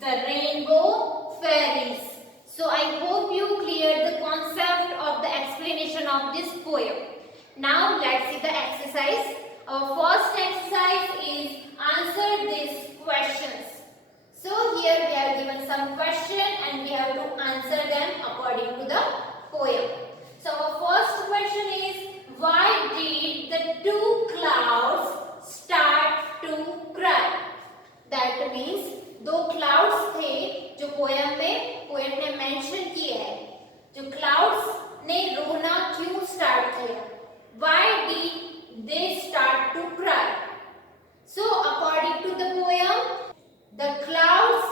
the rainbow fairies. So I hope you cleared the concept of the explanation of this poem. Now let's see the exercise. Our first exercise is answer these questions. So here we have given some question and we have to answer them according to the poem. So our first question is, why did the two clouds start to cry? That means दो clouds थे जो poem में poet ने mention किए हैं. जो clouds ने रोना क्यों start किया? Why did they start to cry? So according to the poem, the clouds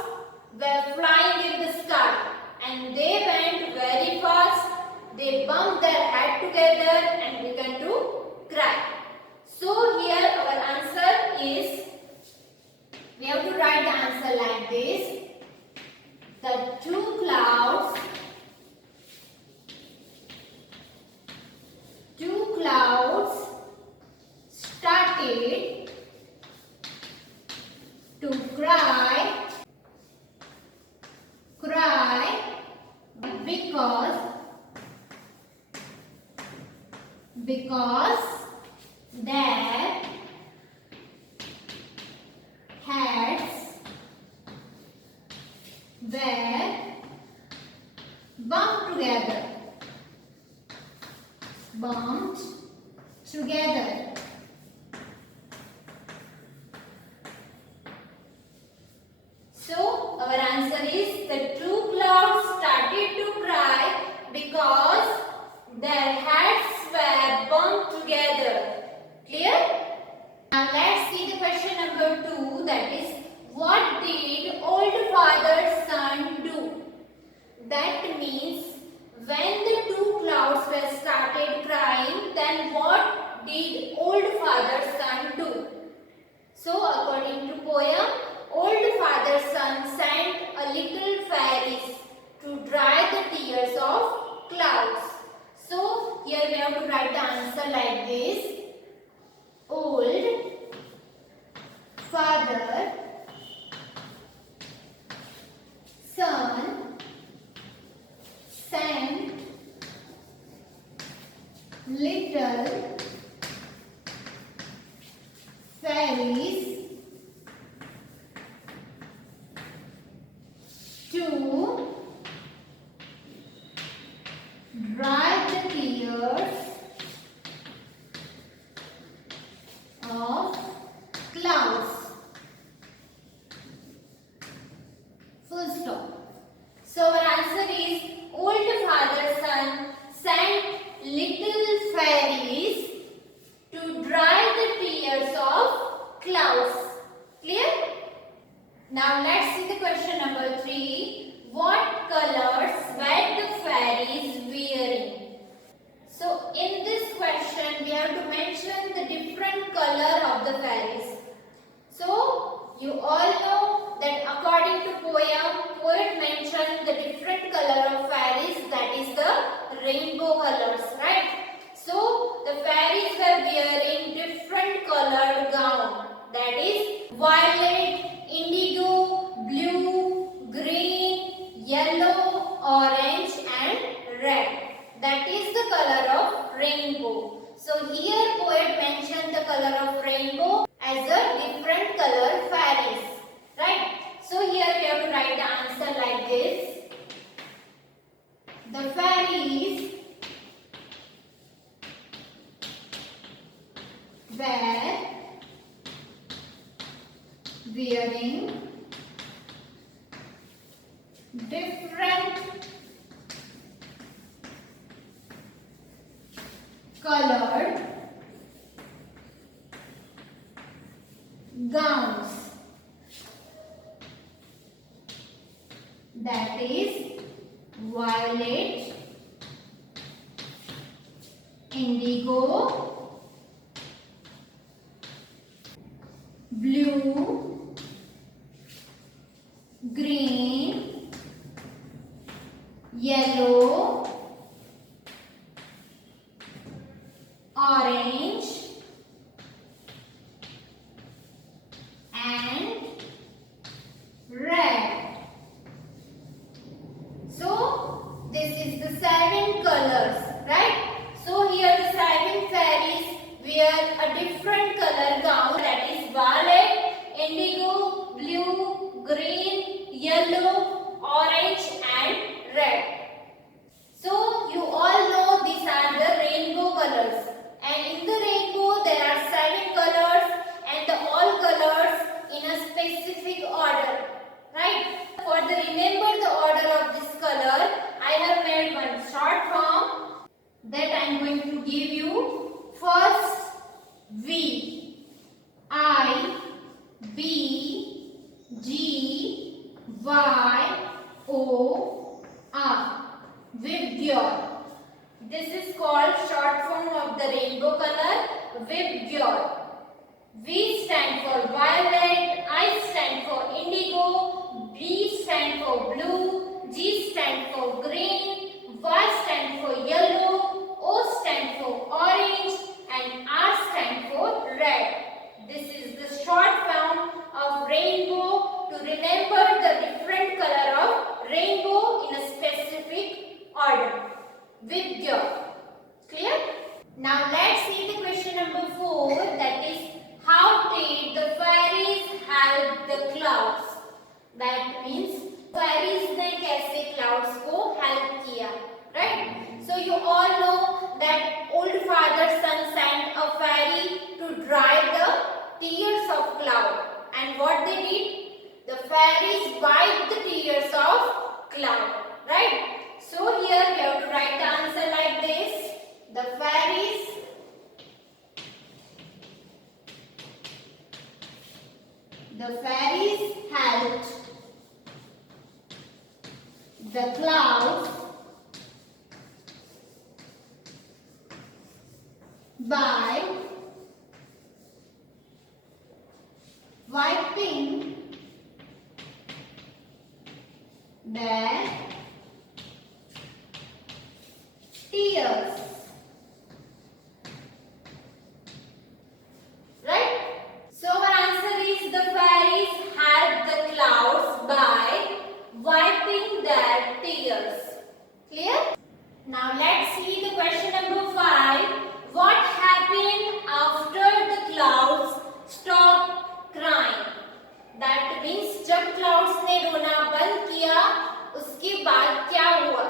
were flying in the sky and they went very fast. They bumped their head together and began to cry. So here our answer is, we have to write the answer like this. The two clouds started to cry because their heads were bumped together. So our answer is, the two clouds started to cry because their heads were bumped together. Clear? Now let's see the question number 2, that is, what did old father's son do? That means when the two clouds were started crying, then what did old father's son do? So according to poem, old father's son sent a little fairies to dry the tears of clouds. So here we have to write the answer like this. Old father son sent little fairies to dry the tears of clouds. Full stop. So our answer is, old father's son sent little fairies to dry the tears of clouds. Clear? Now let's see the question number 3. What colors were the fairies wearing? So in this question we have to mention the different color of the fairies. So you all know that according to poet mentioned the different color of fairies, that is the rainbow colors, right? So the fairies were wearing different colored gown, that is violet, indigo, blue, green, yellow, orange and red. That is the color of rainbow. So here poet mentioned the color of rainbow as a different color fairies, right? So here we have to write the answer like this. The fairies were wearing different colored gowns, that is violet, indigo, blue, green, yellow, orange and red. green, yellow, orange and red. So you all know these are the rainbow colors, and in the rainbow there are 7 colors and all colors in a specific order, right? For the remember the order of this color, I have made one short form that I am going to give you. First, V, I, B, G, Y, O, R. Vibgyor. This is called short form of the rainbow color, Vibgyor. V stand for violet, I stand for indigo, B stand for blue, G stand for green, Y stand for yellow, O stand for orange and R stand for red. This is the short form of rainbow to remember the different color of rainbow in a specific order. Vibgyor. Clear? Now let's see the question number 4, that is, how did the fairies help the clouds? That means fairies ने कैसे clouds को help किया, right? So you all know that old father sun sent a fairy to dry the tears of cloud, and what they did? The fairies wiped the tears of cloud, right? So here we have to write the answer like this. The fairies helped the clouds by wiping their tears. Right? So our answer is the fairies help the clouds by wiping their tears. Clear? Now let's see the question number 5. What happened after the clouds stopped crying? That means जब clouds ने रोना बंद किया, उसके बाद क्या हुआ?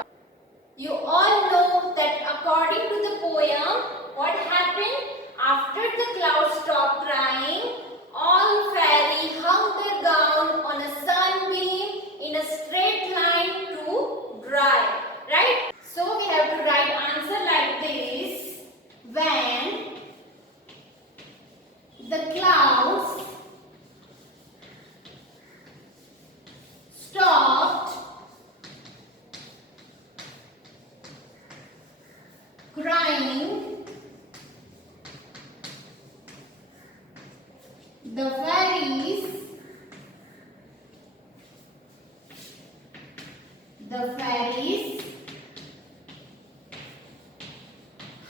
You all know that according to the poem, what happened? After the clouds stopped crying, all fairies hung their gown on a sunbeam in a straight line to dry. Right? So we have to write answer like this. When the clouds stopped crying, the fairies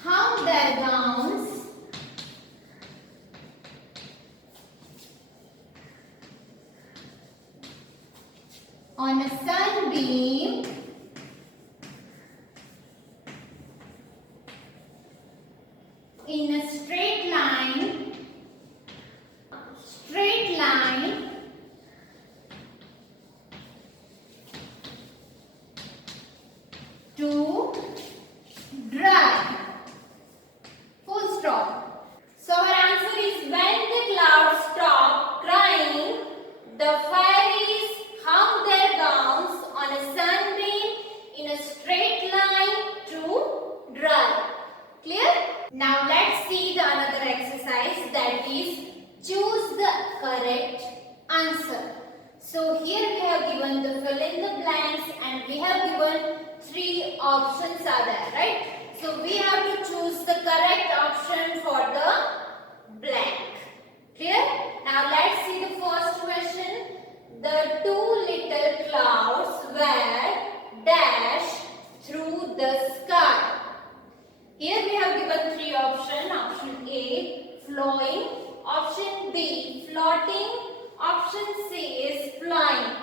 hung their gowns on a sunbeam in a straight line to dry. Full stop. So our answer is when the clouds stopped crying, the fairies hung their gowns on a sunbeam in a straight line to dry. Clear? Now let's see the another exercise, that is choose the correct answer. So here we have given the fill in the blanks and we have given 3 options are there, right? So we have to choose the correct option for the blank. Clear? Now let's see the first question. The 2 little clouds were dashed through the sky. Here we have given 3 options. Option A, flowing. Option B, floating. Option C is flying.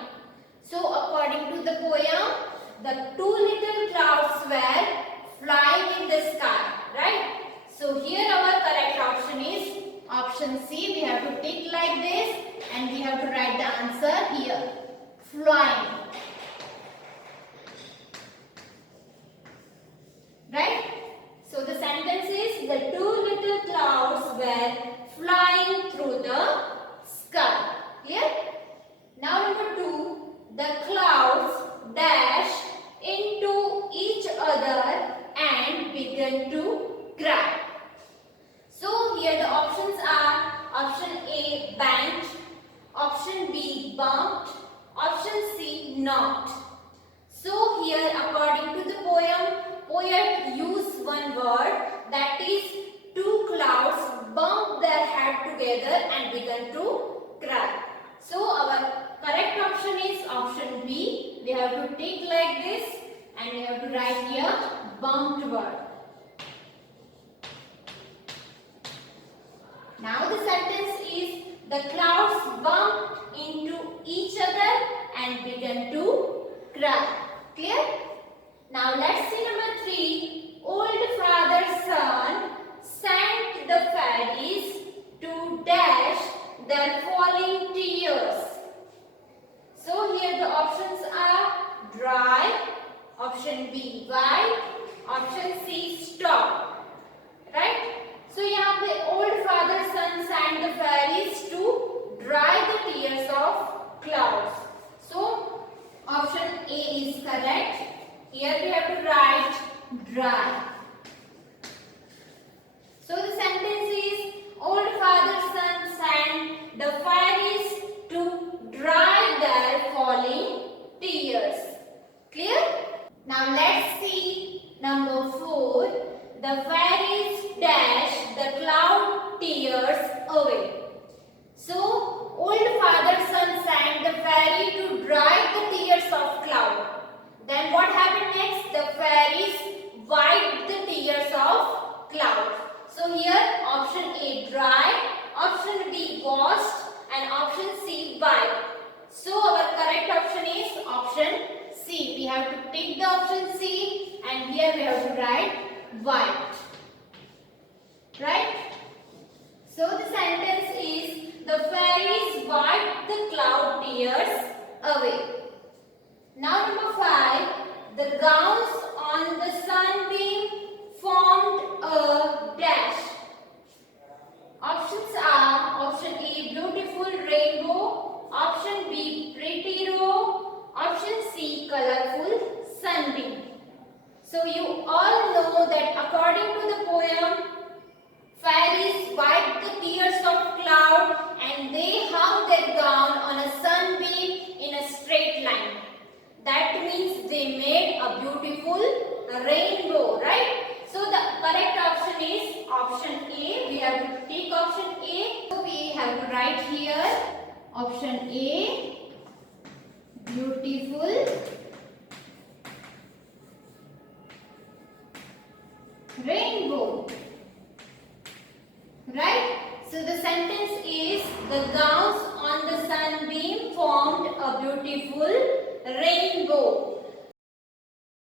So according to the poem, the 2 little clouds were flying in the sky, right? So here our correct option is option C. We have to tick like this and we have to write the here. Flying. Right? So the sentence is the two little clouds were flying through the sky. Clear? Now number 2, the clouds dashed into each other and began to cry. So here the options are option A banked, option B bumped, option C knocked. So here according to the poet used one word, that is two clouds bumped their head together and began to cry. So our correct option is option B. We have to tick like this and we have to write here bumped word. Now the sentence is the clouds bumped into each other and began to cry. Clear? Now let's see number 3. Old father son sent the fairies to dash their falling tears. So here the options are dry, option B white, option C stop. Right? So यहाँ पे old father son sent the fairies to dry the tears of clouds. So option A is correct. Here we have to write dry. So the sentence is old father son sent the fairies to dry their falling tears. Clear? Now let's see number 4. The fairies dash the cloud tears away. So old father son sent the fairy to dry the tears of cloud. Then what happened next? The fairies wiped the tears of cloud. So here option A dry, option B washed and option C wipe. So our correct option is option C. We have to tick the option C and here we have to write wiped. Right? So the sentence is the fairies wiped the cloud tears away. Now number 5, the gowns on the sunbeam formed a dash. Options are option A beautiful rainbow, option B pretty row, option C colorful sunbeam. So you all know that according to the poem, fairies wiped the tears of cloud and they hung their gown on a sunbeam in a straight line. That means they made a beautiful rainbow, right? So the correct option is option A. We have to take option A. So we have to write here option A, beautiful rainbow. Right? So the sentence is the gowns on the sunbeam formed a beautiful rainbow.